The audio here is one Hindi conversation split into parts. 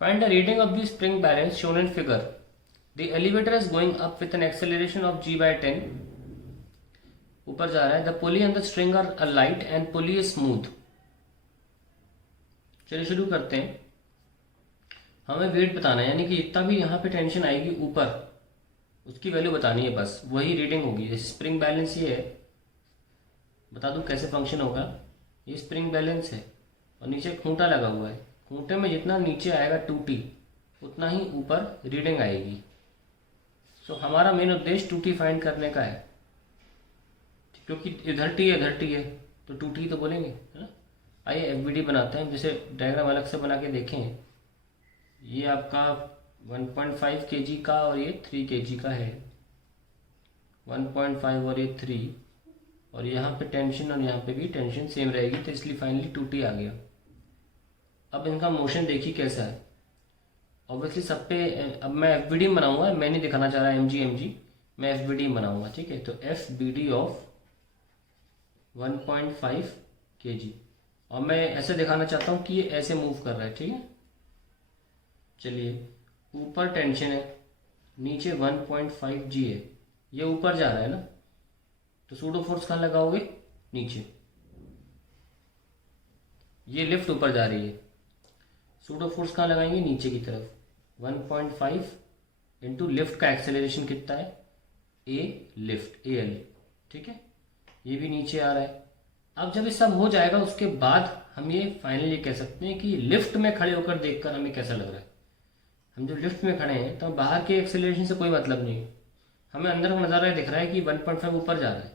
Find the reading of the spring balance shown in figure. The elevator is going up with an acceleration of g by 10. ऊपर जा रहा है. The pulley and the string are light and pulley is smooth. चलिए शुरू करते हैं. हमें वेट बताना है, यानी कि जितना भी यहाँ पे टेंशन आएगी ऊपर उसकी वैल्यू बतानी है, बस वही रीडिंग होगी. जैसे स्प्रिंग बैलेंस ये है, बता दूं कैसे फंक्शन होगा. ये स्प्रिंग बैलेंस है और नीचे खूंटा लगा हुआ है. खूंटे में जितना नीचे आएगा टूटी उतना ही ऊपर रीडिंग आएगी. सो हमारा मेन उद्देश्य टूटी फाइंड करने का है, क्योंकि इधर टी है इधर टी है तो टूटी तो बोलेंगे, है ना. आइए एफबीडी बनाते हैं. जैसे डायग्राम अलग से बना के देखें. ये आपका 1.5 kg का और ये 3 kg का है. 1.5 और ये 3, और यहाँ पे टेंशन और यहाँ पे भी टेंशन सेम रहेगी, तो इसलिए फाइनली टूटी आ गया. अब इनका मोशन देखिए कैसा है. ऑब्वियसली सब पे अब मैं एफ बी डी बनाऊंगा, मैं नहीं दिखाना चाह रहा एम जी, मैं एफ बी डी बनाऊंगा. ठीक है, तो F B D of 1.5 kg, और मैं ऐसे दिखाना चाहता हूँ कि ये ऐसे मूव कर रहा है. ठीक है, चलिए. ऊपर टेंशन है, नीचे 1.5 g है, ये ऊपर जा रहा है ना, तो सूडो फोर्स कहाँ लगाओगे? नीचे. ये लिफ्ट ऊपर जा रही है, सूडो फोर्स कहाँ लगाएंगे? नीचे की तरफ. 1.5 इंटू लिफ्ट का एक्सेलरेशन कितना है? ए लिफ्ट, ए एल. ठीक है, ये भी नीचे आ रहा है. अब जब ये सब हो जाएगा उसके बाद हम ये फाइनली कह सकते हैं कि लिफ्ट में खड़े होकर देखकर हमें कैसा लग रहा है. हम जो लिफ्ट में खड़े हैं तो बाहर के एक्सेलरेशन से कोई मतलब नहीं है, हमें अंदर का नज़ारा दिख रहा है कि 1.5 ऊपर जा रहा है.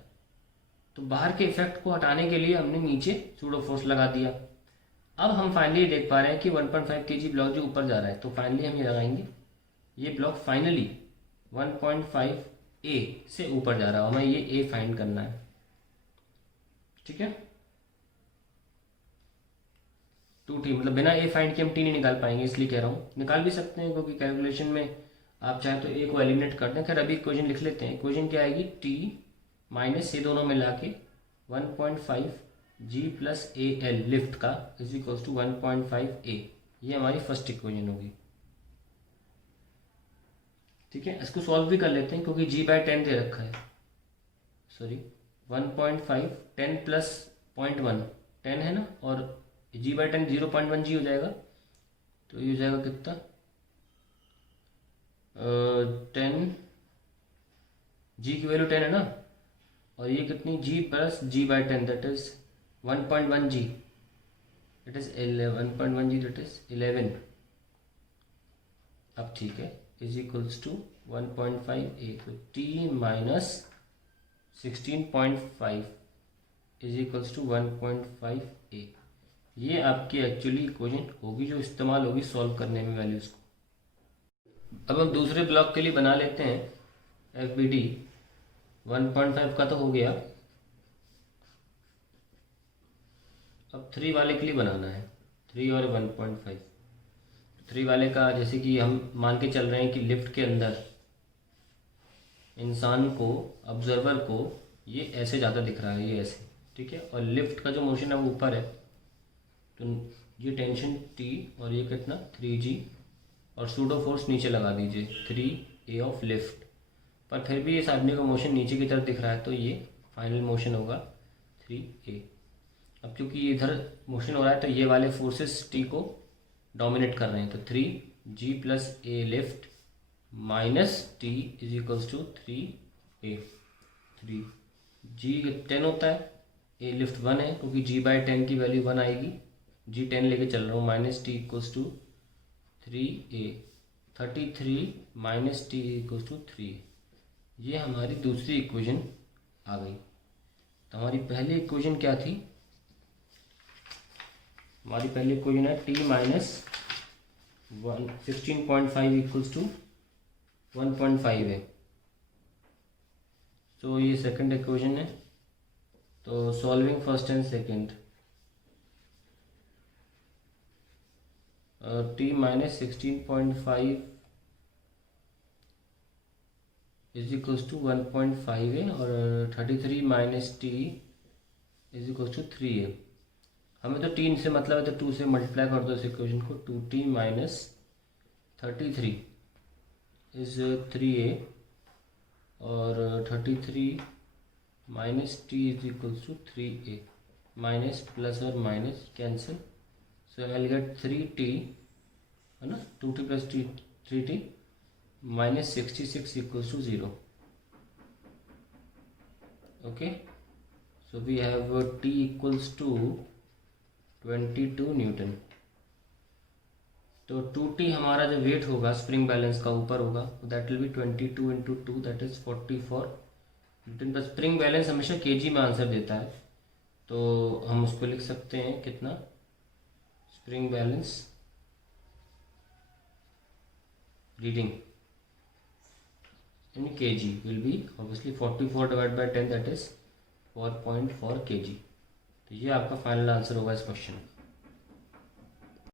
तो बाहर के इफेक्ट को हटाने के लिए हमने नीचे सूडो फोर्स लगा दिया. अब हम फाइनली देख पा रहे हैं कि 1.5 kg ब्लॉक जो ऊपर जा रहा है, तो फाइनली हम ये लगाएंगे, ये ब्लॉक फाइनली 1.5 ए से ऊपर जा रहा है, हमें ये ए फाइंड करना है. ठीक है, 2t मतलब बिना ए फाइंड के हम टी नहीं निकाल पाएंगे, इसलिए कह रहा हूँ. निकाल भी सकते हैं क्योंकि कैलकुलेशन में आप चाहे तो ए को एलिमिनेट कर दें. खैर अभी इक्वेशन लिख लेते हैं. इक्वेशन क्या आएगी? टी माइनस ये दोनों मिला के 1.5 g plus A L lift का इज इक्वल्स टू 1.5 ए. ये हमारी फर्स्ट इक्वेशन होगी. ठीक है, इसको सॉल्व भी कर लेते हैं क्योंकि g बाय 10 दे रखा है. सॉरी 1.5 10 प्लस 0.1 10 है ना, और g बाय 10 0.1 g हो जाएगा. तो ये हो जाएगा कितना? 10, g की वैल्यू 10 है ना, और ये कितनी? g plus g by 10 that is 1.1 g, that is 1.1 g, that is 11. अब ठीक है, इज इक्वल्स टू 1.5 a, तो t minus 16.5 is equals to 1.5 a. ये आपकी एक्चुअली इक्वेशन होगी जो इस्तेमाल होगी सॉल्व करने में वैल्यूज को. अब हम दूसरे ब्लॉक के लिए बना लेते हैं. एफ बी डी 1.5 का तो हो गया. अब 3 वाले के लिए बनाना है. 3 और 1.5. 3 वाले का जैसे कि हम मान के चल रहे हैं कि लिफ्ट के अंदर इंसान को, ऑब्जर्वर को ये ऐसे ज़्यादा दिख रहा है, ये ऐसे. ठीक है, और लिफ्ट का जो मोशन है वो ऊपर है, तो ये टेंशन टी और ये कितना 3g, और सूडो फोर्स नीचे लगा दीजिए 3a ऑफ लिफ्ट. पर फिर भी इस आदमी का मोशन नीचे की तरफ दिख रहा है, तो ये फाइनल मोशन होगा 3a. अब क्योंकि इधर मोशन हो रहा है तो ये वाले फोर्सेस टी को डोमिनेट कर रहे हैं, तो 3g plus a lift minus T is equals to 3a. 3g 10 होता है, ए लिफ्ट 1 है क्योंकि g बाय 10 की वैल्यू 1 आएगी. g 10 लेके चल रहा हूँ, minus T equals to 3a. 33 minus T equals to 3a. ये हमारी दूसरी इक्वेशन आ गई. तो हमारी पहली इक्वेशन क्या थी? हमारी पहली इक्वेशन है t माइनस 16.5 इक्वल्स टू 1.5 है. तो ये सेकंड इक्वेशन है. तो solving first and second, t minus 16.5 is equals to 1.5 है, और 33 minus T is equals to 3 है. हमें तो 3 से मतलब है, तो 2 से मल्टीप्लाई कर दो इस इक्वेशन को. 2t माइनस 33 इज़ 3a और 33 minus T is equals to 3a, minus plus और minus cancel, so I will get 3t है ना, 2t plus T 3t minus 66 equals to 0. Okay, so we have t equals to 22 newton. तो 2t हमारा जो वेट होगा स्प्रिंग बैलेंस का ऊपर होगा, that will be 22 into 2 that is 44 Newton. पर स्प्रिंग बैलेंस हमेशा केजी में आंसर देता है, तो हम उसको लिख सकते हैं कितना, spring balance reading in KG will be obviously 44 divide by 10 that is 4.4 kg. तो ये आपका फाइनल आंसर होगा इस क्वेश्चन.